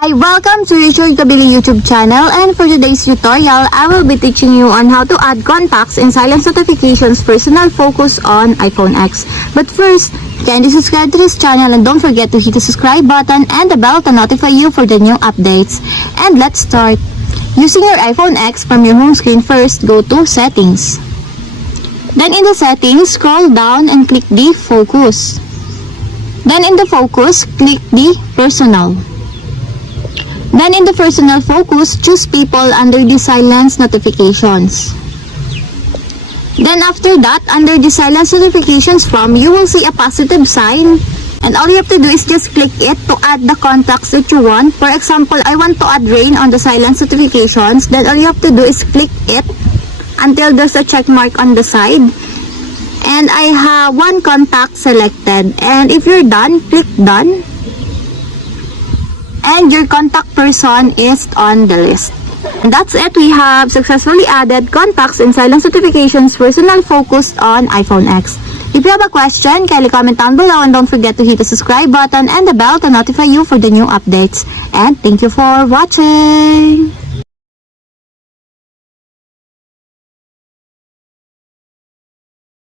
Hi, welcome to Richard Kabili YouTube channel, and for today's tutorial, I will be teaching you on how to add contacts and silence notifications personal focus on iPhone X. But first, kindly subscribe to this channel and don't forget to hit the subscribe button and the bell to notify you for the new updates. And let's start. Using your iPhone X from your home screen, first go to Settings. Then in the Settings, scroll down and click the Focus. Then in the Focus, click the Personal. Then in the personal focus, choose people under the silence notifications. Then after that, under the silence notifications from, you will see a positive sign. And all you have to do is just click it to add the contacts that you want. For example, I want to add Rain on the silence notifications. Then all you have to do is click it until there's a check mark on the side. And I have one contact selected. And if you're done, click Done. And your contact person is on the list. And that's it. We have successfully added contacts and silence notifications personal focused on iPhone X. If you have a question, kindly comment down below and don't forget to hit the subscribe button and the bell to notify you for the new updates. And thank you for watching.